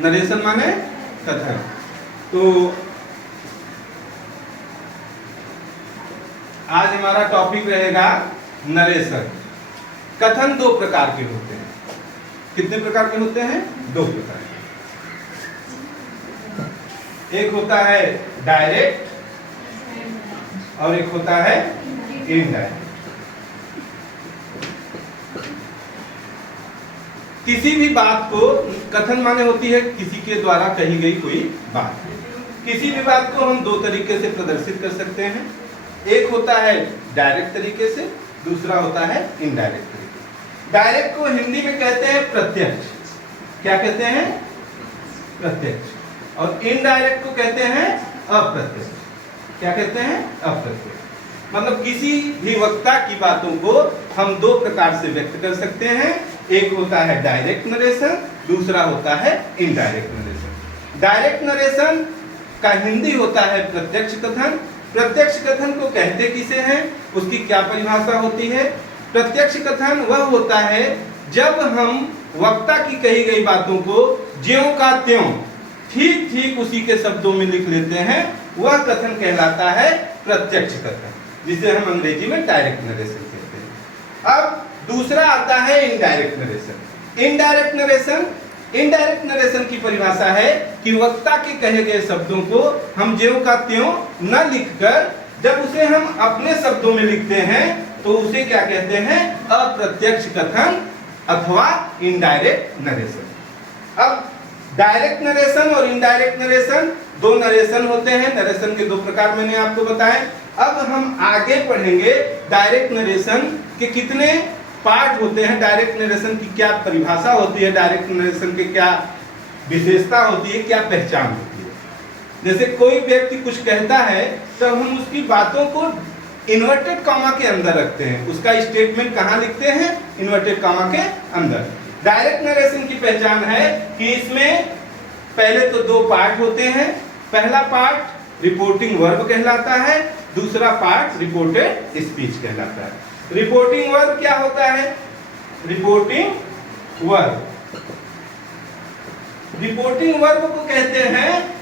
Narration माने कथन। तो आज हमारा टॉपिक रहेगा नरेशन। कथन दो प्रकार के होते हैं। कितने प्रकार के होते हैं? दो प्रकार के। एक होता है डायरेक्ट और एक होता है इनडायरेक्ट। किसी भी बात को कथन माने होती है किसी के द्वारा कही गई कोई बात। किसी भी बात को हम दो तरीके से प्रदर्शित कर सकते हैं। एक होता है डायरेक्ट तरीके से, दूसरा होता है इनडायरेक्ट तरीके से। डायरेक्ट को हिंदी में कहते हैं प्रत्यक्ष। क्या कहते हैं? प्रत्यक्ष। और इनडायरेक्ट को कहते हैं अप्रत्यक्ष। क्या कहते हैं? अप्रत्यक्ष। मतलब किसी भी वक्ता की बातों को हम दो प्रकार से व्यक्त कर सकते हैं। एक होता है डायरेक्ट नरेशन, दूसरा होता है इनडायरेक्ट नरेशन। डायरेक्ट नरेशन का हिंदी होता है प्रत्यक्ष कथन। प्रत्यक्ष कथन को कहते किसे हैं, उसकी क्या परिभाषा होती है? प्रत्यक्ष कथन वह होता है जब हम वक्ता की कही गई बातों को ज्यों का त्यों ठीक ठीक उसी के शब्दों में लिख लेते हैं, वह कथन कहलाता है प्रत्यक्ष कथन, जिसे हम अंग्रेजी में डायरेक्ट नरेशन कहते हैं। अब दूसरा आता है indirect narration. Indirect narration, indirect narration की परिभाषा है कि वक्ता के कहे गए शब्दों को हम ज्यों का त्यों न लिखकर जब उसे हम अपने शब्दों में लिखते हैं तो उसे क्या कहते हैं? अप्रत्यक्ष कथन अथवा इनडायरेक्ट नरेशन। अब डायरेक्ट नरेशन और इनडायरेक्ट नरेशन दो नरेशन होते हैं। नरेशन के दो प्रकार मैंने आपको बताए। अब हम आगे पढ़ेंगे डायरेक्ट नरेशन के कितने पार्ट होते हैं, डायरेक्ट नरेशन की क्या परिभाषा होती है, डायरेक्ट नरेशन के क्या विशेषता होती है, क्या पहचान होती है। जैसे कोई व्यक्ति कुछ कहता है तो हम उसकी बातों को इन्वर्टेड कॉमा के अंदर रखते हैं। उसका स्टेटमेंट कहाँ लिखते हैं? इन्वर्टेड कॉमा के अंदर। डायरेक्ट नरेशन की पहचान है कि इसमें पहले तो दो पार्ट होते हैं। पहला पार्ट रिपोर्टिंग वर्ब कहलाता है, दूसरा पार्ट रिपोर्टेड स्पीच कहलाता है। रिपोर्टिंग वर्ब क्या होता है? रिपोर्टिंग वर्ब, रिपोर्टिंग वर्ब को कहते हैं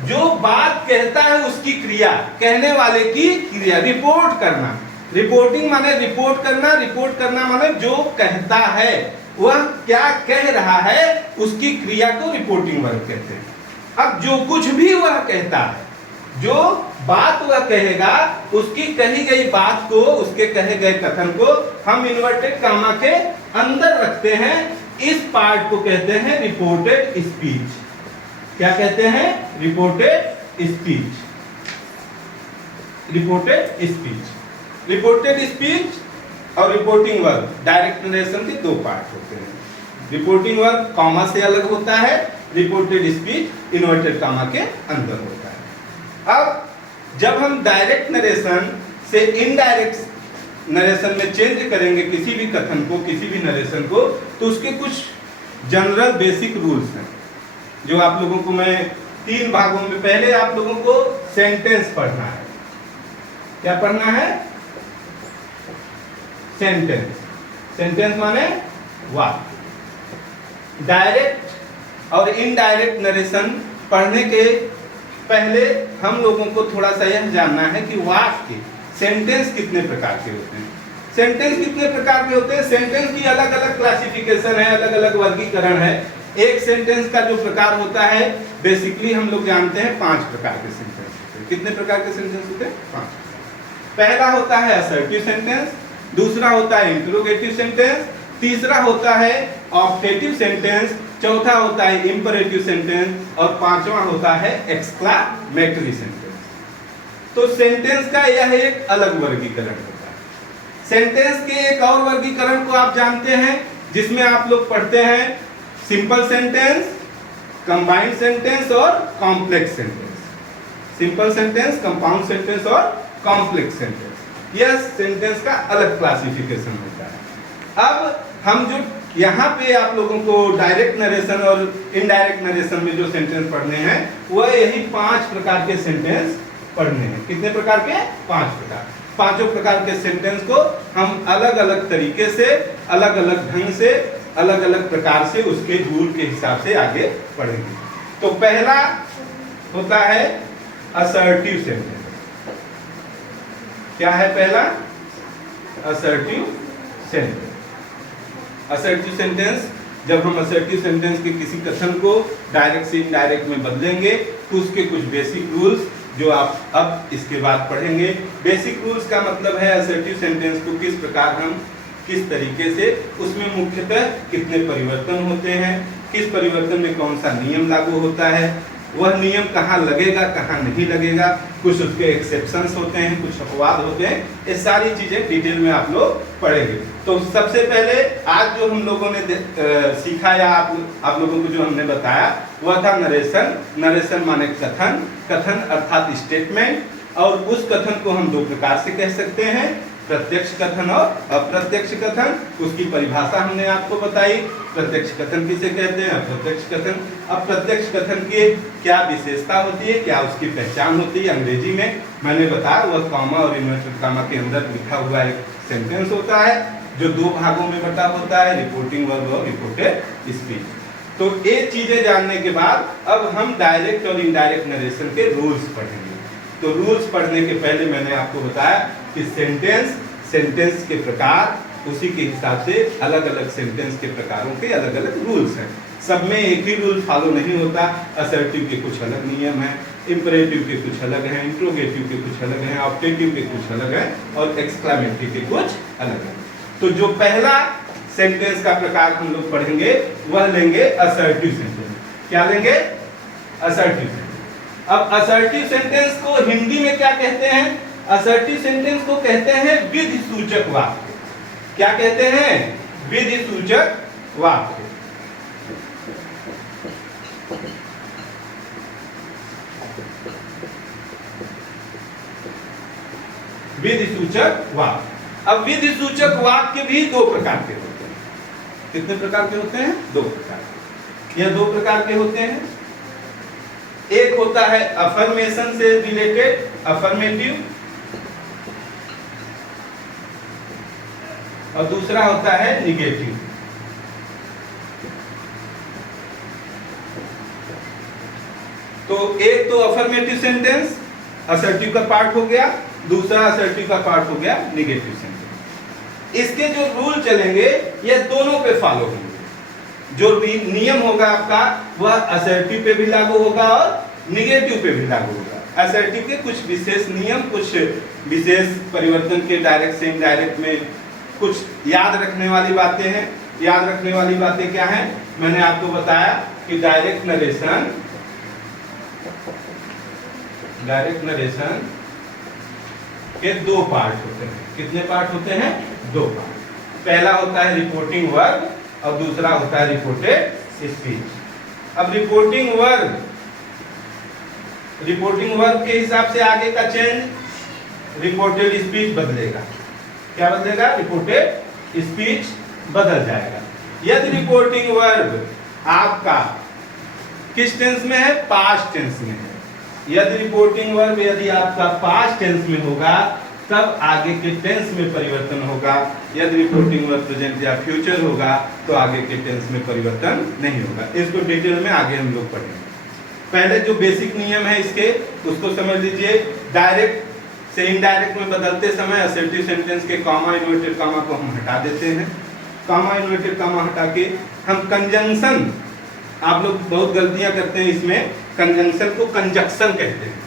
जो बात कहता है उसकी क्रिया, कहने वाले की क्रिया। रिपोर्ट करना, रिपोर्टिंग माने रिपोर्ट करना, रिपोर्ट करना माने जो कहता है वह क्या कह रहा है उसकी क्रिया को रिपोर्टिंग वर्ब कहते हैं। अब जो कुछ भी वह कहता है, जो बात वह कहेगा, उसकी कही गई बात को, उसके कहे गए कथन को हम इन्वर्टेड कॉमा के अंदर रखते हैं। इस पार्ट को कहते हैं रिपोर्टेड स्पीच। क्या कहते हैं? Reported speech. Reported speech, reported speech और रिपोर्टिंग वर्ब डायरेक्ट नरेशन के दो पार्ट होते हैं। रिपोर्टिंग वर्ब कॉमा से अलग होता है, रिपोर्टेड स्पीच इन्वर्टेड कॉमा के अंदर होता है। अब जब हम डायरेक्ट नरेशन से इनडायरेक्ट नरेशन में चेंज करेंगे किसी भी कथन को, किसी भी नरेशन को, तो उसके कुछ जनरल बेसिक रूल्स हैं जो आप लोगों को मैं तीन भागों में, पहले आप लोगों को सेंटेंस पढ़ना है। क्या पढ़ना है? सेंटेंस। सेंटेंस माने वाक्य। डायरेक्ट और इनडायरेक्ट नरेशन पढ़ने के पहले हम लोगों को थोड़ा सा यह जानना है कि वाक्य, सेंटेंस कितने प्रकार के होते हैं। सेंटेंस कितने प्रकार के होते हैं? सेंटेंस की अलग अलग क्लासिफिकेशन है, अलग अलग वर्गीकरण है। एक सेंटेंस का जो प्रकार होता है बेसिकली हम लोग जानते हैं 5 प्रकार के सेंटेंस होते हैं। कितने प्रकार के सेंटेंस होते हैं? 5। पहला होता है असर्टिव सेंटेंस, दूसरा होता है इंटरोगेटिव सेंटेंस, तीसरा होता है ऑब्जेक्टिव सेंटेंस, चौथा होता है इंपरेटिव सेंटेंस और पांचवा होता है एक्सक्लामेटरी सेंटेंस। तो सेंटेंस का यह एक अलग वर्गीकरण होता है। सेंटेंस के एक और वर्गीकरण को आप जानते हैं जिसमें आप लोग पढ़ते हैं सिंपल सेंटेंस, कंबाइंड सेंटेंस और complex sentence. Simple sentence, compound sentence और कॉम्प्लेक्स सेंटेंस, यह सेंटेंस का अलग क्लासिफिकेशन होता है। अब हम जो यहाँ पे आप लोगों को डायरेक्ट नरेशन और इनडायरेक्ट नरेशन में जो सेंटेंस पढ़ने हैं वह यही 5 प्रकार के सेंटेंस पढ़ने हैं। कितने प्रकार के? 5 प्रकार। पांचों प्रकार के सेंटेंस को हम अलग अलग तरीके से, अलग अलग ढंग से, अलग अलग प्रकार से उसके रूल के हिसाब से आगे पढ़ेंगे। तो पहला होता है असर्टिव सेंटेंस। क्या है पहला? Assertive sentence. असर्टिव सेंटेंस, जब हम असर्टिव सेंटेंस के किसी कथन को डायरेक्ट से इनडायरेक्ट में बदलेंगे तो उसके कुछ बेसिक रूल्स जो आप अब इसके बाद पढ़ेंगे। बेसिक रूल्स का मतलब है असर्टिव सेंटेंस को किस प्रकार हम किस तरीके से, उसमें मुख्यतः कितने परिवर्तन होते हैं, किस परिवर्तन में कौन सा नियम लागू होता है, वह नियम कहाँ लगेगा कहाँ नहीं लगेगा, कुछ उसके एक्सेप्शंस होते हैं, कुछ अपवाद होते हैं, ये सारी चीजें डिटेल में आप लोग पढ़ेंगे। तो सबसे पहले आज जो हम लोगों ने सीखा या आप लोगों को जो हमने बताया वह था नरेशन। नरेशन माने कथन, कथन अर्थात स्टेटमेंट, और उस कथन को हम दो प्रकार से कह सकते हैं, प्रत्यक्ष कथन और अप्रत्यक्ष कथन। उसकी परिभाषा हमने आपको बताई, प्रत्यक्ष कथन किसे कहते हैं, अप्रत्यक्ष कथन। अप्रत्यक्ष कथन की क्या विशेषता होती है, क्या उसकी पहचान होती है, अंग्रेजी में मैंने बताया वह कॉमा और इन्वर्टेड कॉमा के अंदर लिखा हुआ एक सेंटेंस होता है जो दो भागों में बटा होता है, रिपोर्टिंग वर्ब और रिपोर्टेड स्पीच। तो ये चीजें जानने के बाद अब हम डायरेक्ट और इनडायरेक्ट नरेशन के रूल्स पढ़ेंगे। तो रूल्स पढ़ने के पहले मैंने आपको बताया कि सेंटेंस के प्रकार, उसी के हिसाब से अलग अलग सेंटेंस के प्रकारों के अलग अलग रूल्स हैं। सब में एक ही रूल फॉलो नहीं होता। असर्टिव के कुछ अलग नियम हैं, इंपरेटिव के कुछ अलग हैं, इंट्रोगेटिव के कुछ अलग हैं, ऑप्टेटिव के कुछ अलग हैं और एक्सक्लेमेटरी के कुछ अलग हैं। तो जो पहला सेंटेंस का प्रकार हम लोग पढ़ेंगे वह लेंगे असर्टिव सेंटेंस। क्या लेंगे? Assertive sentence. अब असर्टिव सेंटेंस को हिंदी में क्या कहते हैं? असर्टिव सेंटेंस को कहते हैं विधि सूचक वाक्य। क्या कहते हैं? विधि सूचक वाक्य। विधि सूचक वाक्य। अब विधि सूचक वाक्य भी दो प्रकार के होते हैं। कितने प्रकार के होते हैं? दो प्रकार के। यह दो प्रकार के होते हैं। एक होता है अफर्मेशन से रिलेटेड, अफर्मेटिव, और दूसरा होता है निगेटिव। तो एक तो अफर्मेटिव सेंटेंस असर्टिव का पार्ट हो गया, दूसरा असर्टिव का पार्ट हो गया निगेटिव सेंटेंस। इसके जो रूल चलेंगे ये दोनों पे फॉलो होंगे। जो भी नियम होगा आपका वह असर्टिव पे भी लागू होगा और निगेटिव पे भी लागू होगा। असर्टिव के कुछ विशेष नियम, कुछ विशेष परिवर्तन के डायरेक्ट से इनडायरेक्ट में कुछ याद रखने वाली बातें हैं। याद रखने वाली बातें क्या हैं? मैंने आपको बताया कि डायरेक्ट नरेशन के दो पार्ट होते हैं। कितने पार्ट होते हैं? दो पार्ट। पहला होता है रिपोर्टिंग वर्ब और दूसरा होता है रिपोर्टेड स्पीच। अब रिपोर्टिंग वर्ब के हिसाब से आगे का चेंज रिपोर्टेड स्पीच बदलेगा। क्या बदलेगा? रिपोर्टेड स्पीच बदल जाएगा। यदि रिपोर्टिंग वर्ब आपका किस टेंस में है? पास्ट टेंस में है। यदि रिपोर्टिंग वर्ब यदि आपका पास्ट टेंस में होगा तब आगे के टेंस में परिवर्तन होगा। यदि रिपोर्टिंग वर्ब प्रेजेंट या फ्यूचर होगा तो आगे के टेंस में परिवर्तन नहीं होगा। इसको डिटेल में आगे हम लोग पढ़ेंगे। पहले जो बेसिक नियम है इसके उसको समझ लीजिए। डायरेक्ट से इनडायरेक्ट में बदलते समय असर्टिव सेंटेंस के कॉमा इन्वर्टेड कॉमा को हम हटा देते हैं। कॉमा इन्वर्टेड कॉमा हटा के हम कंजंक्शन, आप लोग बहुत गलतियां करते हैं इसमें, कंजंक्शन को कंजक्शन कहते हैं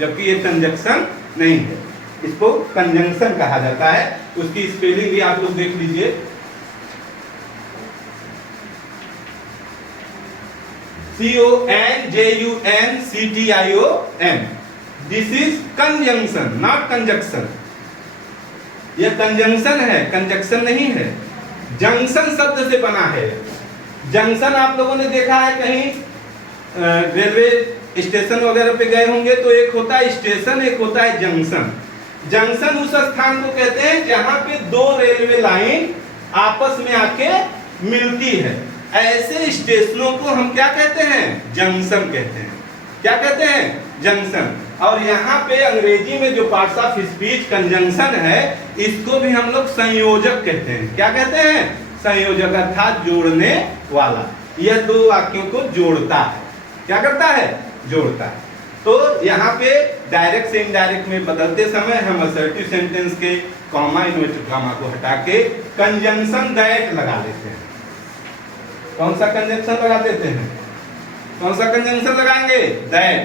जबकि ये कंजक्शन नहीं है, इसको कंजंक्शन कहा जाता है। उसकी स्पेलिंग भी आप लोग देख लीजिए। CONJUNCTION। This is conjunction, not conjunction. यह कंजंक्शन है, कंजक्शन नहीं है। जंक्शन शब्द से बना है। जंक्शन आप लोगों ने देखा है कहीं रेलवे स्टेशन वगैरह पे गए होंगे तो एक होता है स्टेशन, एक होता है जंक्शन। जंक्शन उस स्थान को कहते हैं जहां पे दो रेलवे लाइन आपस में आके मिलती है। ऐसे स्टेशनों को हम क्या कहते हैं? जंक्शन कहते हैं। क्या कहते हैं? जंक्शन। और यहाँ पे अंग्रेजी में जो पार्ट्स ऑफ स्पीच कंजंक्शन है इसको भी हम लोग संयोजक कहते हैं। क्या कहते हैं? संयोजक अर्थात जोड़ने वाला। यह दो वाक्यों को जोड़ता है। क्या करता है? जोड़ता है। तो यहाँ पे डायरेक्ट से इनडायरेक्ट में बदलते समय हम असर्टिव सेंटेंस के कॉमा इन्वर्टेड कॉमा को हटा के कंजंक्शन दैट लगा लेते हैं। कौन सा कंजंक्शन लगा देते हैं? कौन सा कंजंक्शन लगाएंगे? दैट।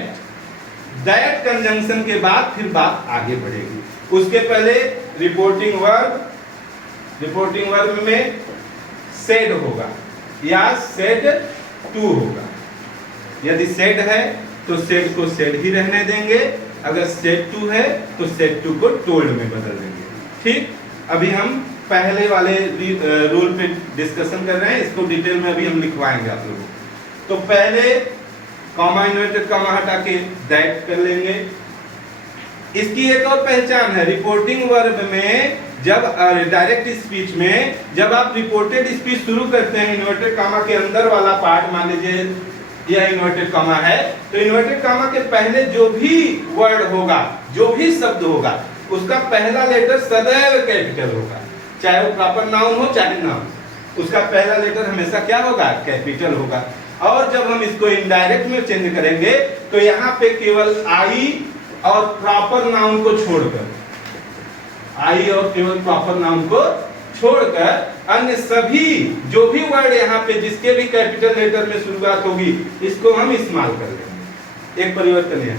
दैट कंजंक्शन के बाद फिर बात आगे बढ़ेगी। उसके पहले रिपोर्टिंग वर्ब में सेड होगा या सेड टू होगा। यदि सेड है तो सेड को सेड ही रहने देंगे, अगर सेड टू है तो सेड टू को टोल्ड में बदल देंगे। ठीक, अभी हम पहले वाले रूल पे डिस्कशन कर रहे हैं, इसको डिटेल में अभी हम लिखवाएंगे आप लोगों को। तो पहले कॉमा इन्वर्टेड कॉमा हटा के दैट कर लेंगे। इसकी एक और पहचान है, रिपोर्टिंग वर्ब में जब डायरेक्ट स्पीच में जब आप रिपोर्टेड स्पीच शुरू करते हैं, इन्वर्टेड कॉमा के अंदर वाला पार्ट मान लीजिए यह इन्वर्टेड कॉमा है, तो इन्वर्टेड कॉमा के पहले जो भी वर्ड होगा, जो भी शब्द होगा, उसका पहला लेटर सदैव कैपिटल होगा, चाहे वो प्रॉपर नाउन हो चाहे नाउन, उसका पहला लेटर हमेशा क्या होगा? कैपिटल होगा। और जब हम इसको इनडायरेक्ट में चेंज करेंगे तो यहाँ पे केवल आई और प्रॉपर नाउन को छोड़कर, आई और केवल प्रॉपर नाउन को छोड़कर अन्य सभी जो भी वर्ड यहाँ पे जिसके भी कैपिटल लेटर में शुरुआत होगी, इसको हम इस्तेमाल कर लेंगे। एक परिवर्तन है।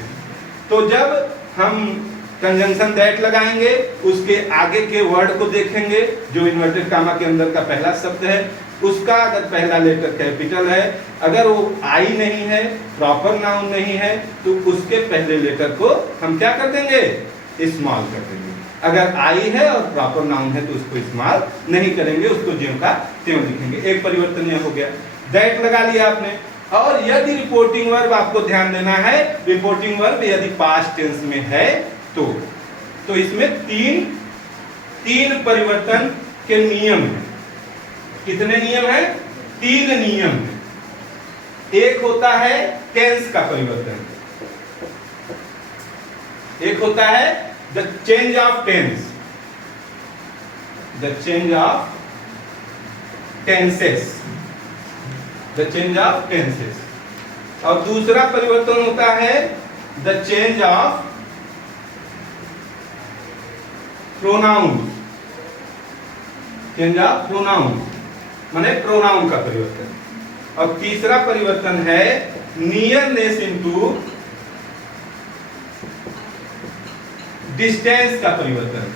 तो जब हम कंजंक्शन दैट लगाएंगे, उसके आगे के वर्ड को देखेंगे, जो इन्वर्टेड कॉमा के अंदर का पहला शब्द है, उसका अगर पहला लेटर कैपिटल है, अगर वो आई नहीं है, प्रॉपर नाउन नहीं है, तो उसके पहले लेटर को हम क्या कर देंगे? स्मॉल कर देंगे। अगर आई है और प्रॉपर नाउन है तो उसको इस्तेमाल नहीं करेंगे, उसको ज्यों का त्यों लिखेंगे। एक परिवर्तन यह हो गया। दैट लगा लिया आपने। और यदि रिपोर्टिंग वर्ब, आपको ध्यान देना है, रिपोर्टिंग वर्ब यदि पास्ट टेंस में है तो इसमें तीन परिवर्तन के नियम हैं। कितने नियम हैं? 3 नियम हैं। एक होता है टेंस का परिवर्तन, एक होता है the change of tense, the change of tenses, the change of tenses, और दूसरा परिवर्तन होता है the change of pronoun, change of pronoun माने प्रोनाउन का परिवर्तन, और तीसरा परिवर्तन है नियरनेस इनटू डिस्टेंस का परिवर्तन,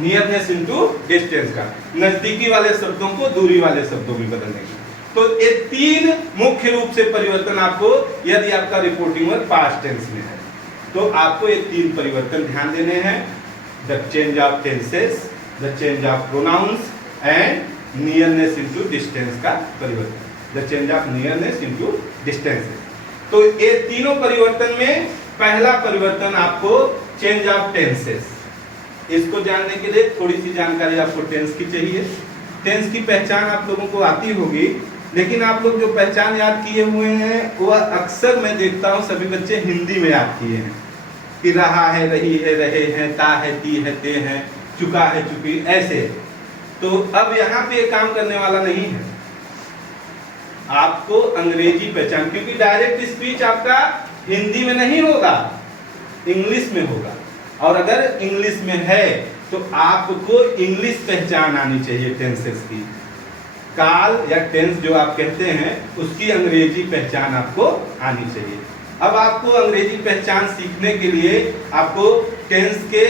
नियरनेस इनटू डिस्टेंस का, नजदीकी वाले शब्दों को दूरी वाले शब्दों में बदलने की। तो ये 3 मुख्य रूप से परिवर्तन आपको, यदि आपका रिपोर्टिंग वर्ब पास्ट टेंस में है, तो आपको ये 3 परिवर्तन ध्यान देने हैं। The change of tenses, the change of pronouns and nearness into distance का परिवर्तन, the change of nearness into distances. तो ये तीनों परिवर्तन में पहला परिवर्तन आपको चेंज ऑफ टेंसेस, इसको जानने के लिए थोड़ी सी जानकारी आपको टेंस की चाहिए। टेंस की पहचान आप लोगों को आती होगी, लेकिन आप लोग जो पहचान याद किए हुए हैं वह अक्सर मैं देखता हूँ सभी बच्चे हिंदी में याद किए हैं कि रहा है, रही है, रहे हैं, ता है, ती है, ते हैं, चुका है, चुकी, ऐसे। तो अब यहाँ पे काम करने वाला नहीं है, आपको अंग्रेजी पहचान, क्योंकि डायरेक्ट स्पीच आपका हिंदी में नहीं होगा, इंग्लिश में होगा, और अगर इंग्लिश में है तो आपको इंग्लिश पहचान आनी चाहिए टेंसेस की। काल या टेंस जो आप कहते हैं उसकी अंग्रेजी पहचान आपको आनी चाहिए। अब आपको अंग्रेजी पहचान सीखने के लिए आपको टेंस के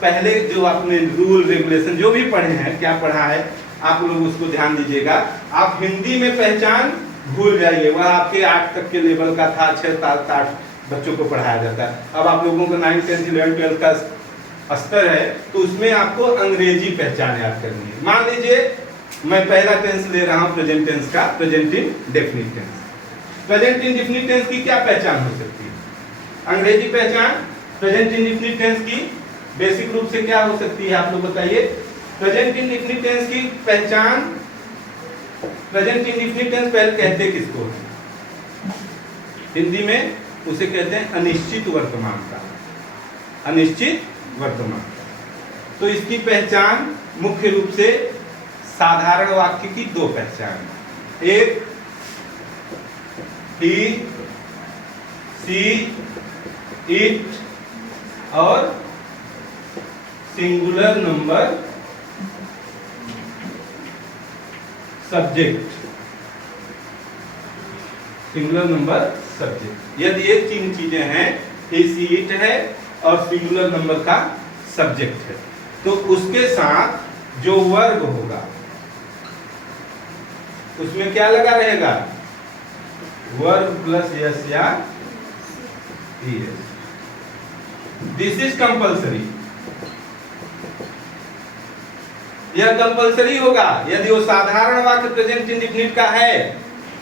पहले जो आपने रूल रेगुलेशन जो भी पढ़े हैं, क्या पढ़ा है, आप लोग उसको ध्यान दीजिएगा। आप हिंदी में पहचान भूल जाइए, वह आपके 8 तक के लेवल का था, 6 साल 8 बच्चों को पढ़ाया जाता है। अब आप लोगों का 9, 10, 11, 12 का स्तर है, तो उसमें आपको अंग्रेजी पहचान याद करनी है। मान लीजिए मैं पहला टेंस ले रहा हूं प्रेजेंट टेंस का, present indefinite tense. Present indefinite tense की क्या पहचान हो सकती है? अंग्रेजी पहचान प्रेजेंट इंडेफिनिट टेंस की बेसिक रूप से क्या हो सकती है, आप लोग बताइए। प्रेजेंट इंडेफिनिट टेंस की पहचान, प्रेजेंट इंडेफिनिट टेंस पहले कहते किसको? हिंदी में उसे कहते हैं अनिश्चित वर्तमान का, अनिश्चित वर्तमान। तो इसकी पहचान मुख्य रूप से साधारण वाक्य की दो पहचान, एक ही, सी, इट और singular number subject. Singular number subject, यदि ये तीन चीजें हैं, ही, सी, इट है और सिंगुलर नंबर का सब्जेक्ट है, तो उसके साथ जो वर्ब होगा उसमें क्या लगा रहेगा? वर्ब प्लस यस या ईएस। दिस इज कंपल्सरी, यह कंपल्सरी होगा यदि वो साधारण वाक्य प्रेजेंट इंडेफिनिट का है।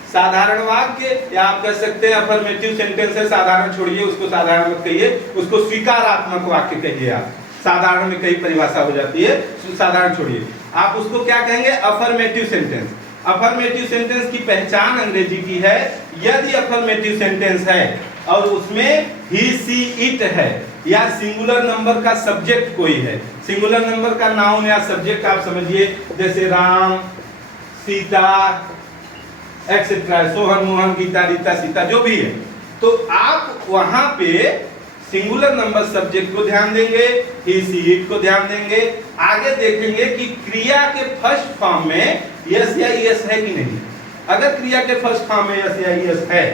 साधारण वाक्य, या आप कह सकते हैं अफर्मेटिव सेंटेंस है, साधारण छोड़िए, उसको साधारण मत कहिए, उसको स्वीकारात्मक वाक्य कहिए। आप साधारण में कई परिभाषा हो जाती है, साधारण छोड़िए, आप उसको क्या कहेंगे? Affirmative sentence. अफर्मेटिव सेंटेंस की पहचान अंग्रेजी की है, यदि अफर्मेटिव सेंटेंस है और उसमें ही, सी, इट है या सिंगुलर नंबर का सब्जेक्ट कोई है, सिंगुलर नंबर का नाउन या सब्जेक्ट आप समझिए, जैसे राम, सीता, एक्सेट्रा, सोहन, मोहन, गीता, रीता, सीता, जो भी है, तो आप वहां पे सिंगुलर नंबर सब्जेक्ट को ध्यान देंगे, ही, सी, इट को ध्यान देंगे। आगे देखेंगे कि क्रिया के फर्स्ट फॉर्म में यस या ईएस है कि नहीं। अगर क्रिया के फर्स्ट फॉर्म में यस या ईएस है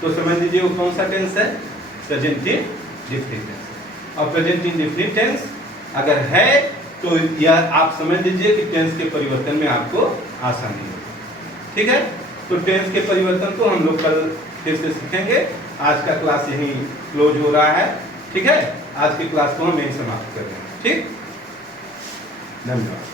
तो समझ लीजिए वो कौन सा टेंस है? Present indefinite tense. और प्रेजेंट इंडेफिनिट टेंस अगर है तो यह आप समझ लीजिए कि टेंस के परिवर्तन में आपको आसानी होगी। ठीक है, तो टेंस के परिवर्तन को हम लोग कल फिर से सीखेंगे। आज का क्लास यहीं क्लोज हो रहा है। ठीक है, आज की क्लास को हम यहीं समाप्त कर रहे हैं। ठीक, धन्यवाद।